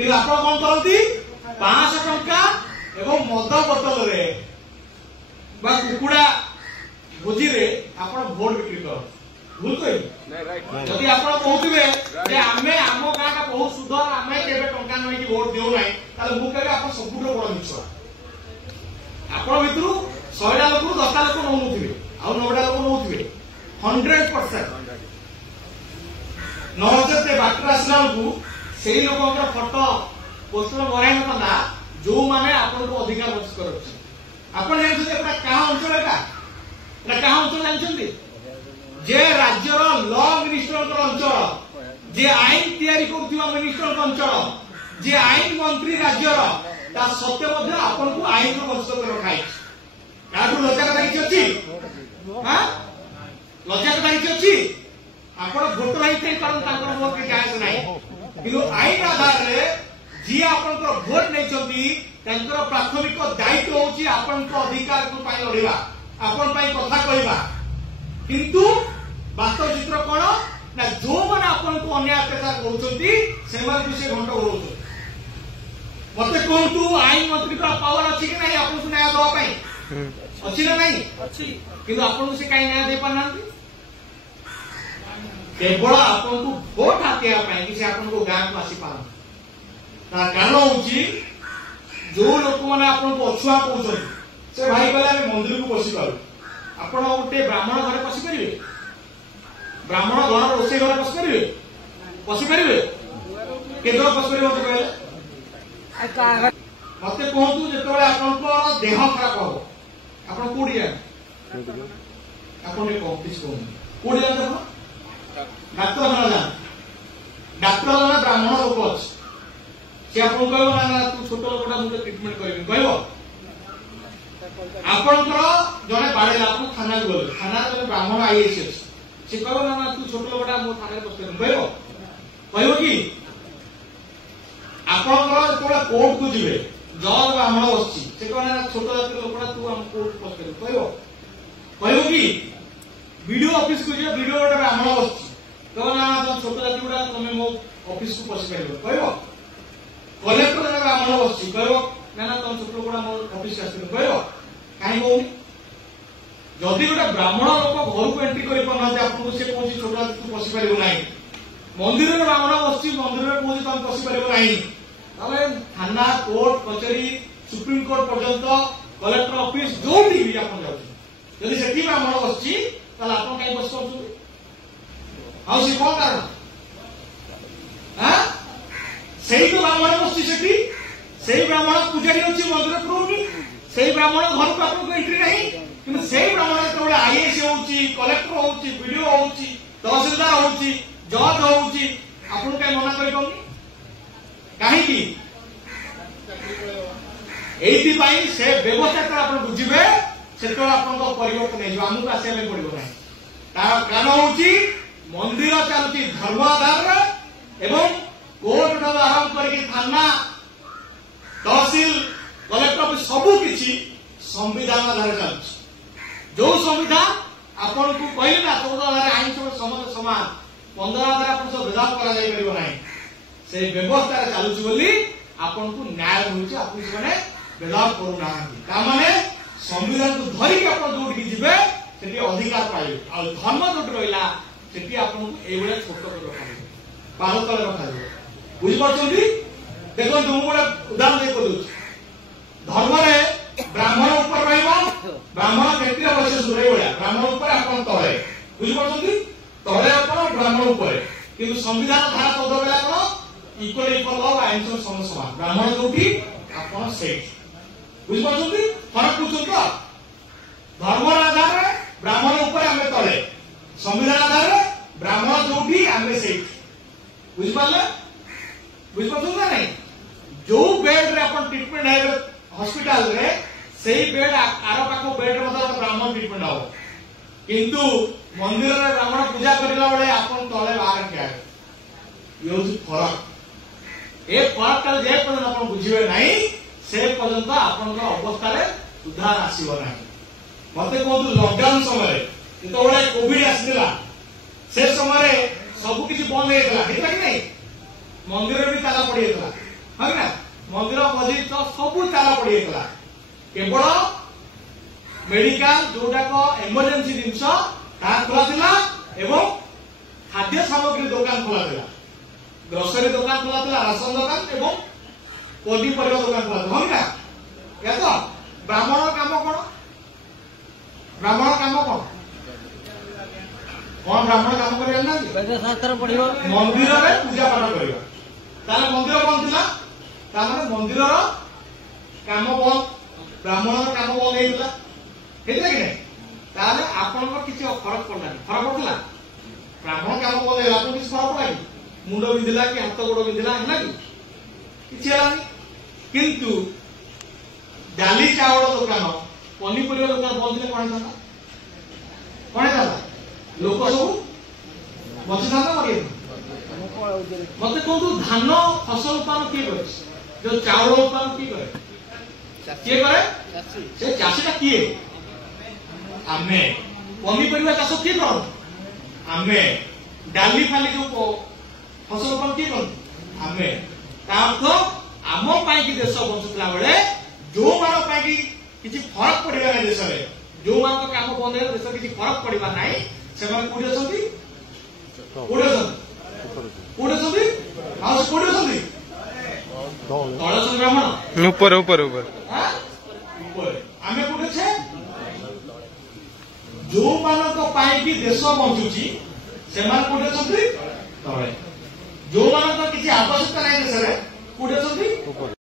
कि आप कौन करती 500 टंका एवं मद बोतल रे बा कुकुड़ा भोजी रे आपण भोट बिक्री कर भूल कहि जदि आपण कहउथिबे जे आमे आम गाँ का बहुत सुधर आमे केबे टंका नै कि वोट देउ नै ताले मु कहबे आपण सबुठो बड़ मिछुआ आपण भितरु 100 टा लोक 10 टा लोक नउथिबे आ 9 टा लोक नउथिबे 100% 9000 ते बाटर आसला को सेही लोकंकर फोटो पोस्टर मराय नता जो माने आपण को अधिकार बंच करछ आपण जानछते एटा का अंचल एटा का अंचल जानछन्ती जे राज्यर लॉ मिनिस्टर अंचल जे आईन तैयारी करथिबा मिनिस्टर अंचल जे आईन मंत्री राज्यर ता सत्य मध्ये आपण को आईन को बंच कर रखाई याठू लज्जा कथा किछि अछि हां लज्जा कथा किछि अछि आपण भोटर आइ थे कारण ताकर भोट के जायज नाही किलो आईन आधार रे जी आपण को भोट नै चंती तांकर प्राथमिक दायित्व होची आपण को अधिकार को पाई लड़िबा आपण पाई कथा कहबा किंतु वास्तव चित्र कोन ना जो माने आपण को अन्याय अत्याचार करूछंती से माने विषय घंटा होउछ मते कोंतु आईन मंत्री का पावर अछि कि नाही आपण को न्याय दवा पाई अछि ना नाही अछि किंतु आपण को से काई न्याय दे पानांती केवल आपण को भोट हातिया पाई कि से आपण को गां को आसी पालन ता कारण होची जो लोक माने आपण को अछुआ कहउछन से भाई कहले हम मंदिर को पसी पारू आपण ओटे ब्राह्मण घरे पसी परिबे ब्राह्मण घर रोसे घरे पसी परिबे केदर पसी परिबे मते कहले मते कहतु जेतबे आपण को देह खराब हो आपण कोडी जाय आपण एक ऑफिस को कोडी जाय आपण डाक्टर ना ब्राह्मण लोक अछि से आपण कहबो ना तू छोट लोकटा मुते ट्रीटमेंट करबी कहबो आपनकर जने बाड़ेला आपण थाना गले थाना जने ब्राह्मण आईएस से कहबो ना तू छोट लोकटा मो थाना बसते कहबो कि आपनकर तोला कोर्ट को जिवे जज ब्राह्मण बसची से कहना ना छोट जाति लोकटा तू हम कोर्ट बसते कहबो कि वीडियो ऑफिस को जे वीडियो गोटे ब्राह्मण बसची कहबो ना तो छोट जाति गुडा तमे मो ऑफिस को पसी कहबो कलेक्टर जने ब्राह्मण बसची कहबो ना तुम छोट लोकटा मो ऑफिस आसी कहबो काई हो जदि गोटे ब्राह्मण लोक घर को एंट्री करि पना जे आपन से कोन छोट जाति तू पसी परिबो नाही मंदिर रे ब्राह्मण बसची मंदिर रे कोन तुम पसी परिबो नाही तबे थाना कोर्ट कचेरी सुप्रीम कोर्ट पर्यंत कलेक्टर ऑफिस जो भी आपन जाउ जदि सेठी ब्राह्मण बसची ताला आपन काई बस करछु हाउ से कोन कारण हां सेही तो ब्राह्मण बसची सेठी सेही ब्राह्मण पूजारी अछि मंदिर प्रोनी सेही ब्राह्मण घर को आपन को एंट्री नहीं कि सेही ब्राह्मण तोले आईएएस होउची कलेक्टर होउची वीडियो होउची तहसीलदार होउची जज होउची आपन काई मना करि कोनी काहे की एथि पाई से व्यवस्था कर आपन बुझिबे सेतो आपन को परिवर्तन नै जो हमु का आसे में पड़िबो नाही तार कारण होउची मंदिर चालुची धर्म आधार एवं कोर्ट रो आरंभ करके थाना तहसील कलेक्टर सबु किछि संविधान आधार चलछि जो संविधान आपन को कहले ना 14 आधार आईन सब समान 15 आधार आपन सब भेदभाव करा जाय परिबो नाही से व्यवस्था चालुछि बोली आपन को न्याय होउछि आपन माने भेदभाव करू ना ता माने संविधान को धरि के आपन जोडी जिबे सेठी अधिकार पाइबे आ धर्म जोडी रहिला सेठी आपन को एबळे छोट कर रखाबे पार तले रखाबे बुझि परछन्ती देखो तुम गोटे उदाहरण दे को धर्म रे ब्राह्मण ऊपर रहइबो ब्राह्मण क्षत्रिय वैश्य सुरै बडा ब्राह्मण ऊपर आपन तळे बुझि परछन्ती तळे आपन ब्राह्मण ऊपर किंतु संविधान धारा 14 बेला को इक्वल लव आईन सब समान ब्राह्मण जोठी आपन सेठ बुझि परछन्ती फरक बुझछन तो धर्म आधार रे ब्राह्मण ऊपर आमे तळे संविधान आधार रे ब्राह्मण जोठी आमे सेठ बुझि परले बुझि परछन ना नहीं जो बेड रे अपन ट्रीटमेंट है हॉस्पिटल रे सेही बेड आरो पाको बेड रे मतलब ब्राह्मण ट्रीटमेंट हो किंतु मंदिर रे ब्राह्मण पूजा करिला बेले अपन तळे बाहर के आए यो फरक ए फरक का जे पर्यंत अपन बुझिबे नाही से पर्यंत अपन को अवस्था रे सुधार आसीबो नाही मते कोन लॉकडाउन समय तो बडे कोविड आसीला से समय रे सब किछि बंद हेतला हेतला कि नहीं मंदिर रे भी ताला पड़ी हेतला है ना मंदिर मस्जिद सब ताला पड़ी गला केवल मेडिकल जोटाक इमरजेंसी जिनस खोला थिला एवं खाद्य सामग्री दुकान खोला थिला ग्रोसरी दुकान खोला थिला राशन दुकान एवं पनीपरिया दुकान खोला थिला है ना या तो ब्राह्मण काम कौन ब्राह्मण काम कौन कौन ब्राह्मण काम कर शास्त्र पढ़ो मंदिर में पूजा पाठ कर मंदिर बंद थिला मंदिर काम बंद ब्राह्मण काम बंद होता कि नहीं आपण किसी फरक पड़लानी फरक पड़ता ब्राह्मण काम बंद है आपको किसी फरक पड़ा मुंड बिंधिला कि हाथ गोड़ बिंधिला है कि किंतु डाली चावल दुकान पनीपरिया दुकान बंद थे कौन था लोक सब बची था मर मत कहतु धान फसल उत्पादन किए करे जो चावल उत्पादन किए करे से चाषीटा किए आमे पनीपरिया चाष किए कर आमे डाली फाली जो फसल उत्पादन किए कर आमे आम कि देश बंचुला बेले जो मान किसी फरक पड़ा ना देश में जो मान काम बंद है देश किसी फरक पड़ा ना से ब्राह्मण ऊपर ऊपर ऊपर आमे कोठे जो मानक पाई देश बंचुची से कोठे तले जो मानक किसी आवश्यकता नहीं देश में कोठे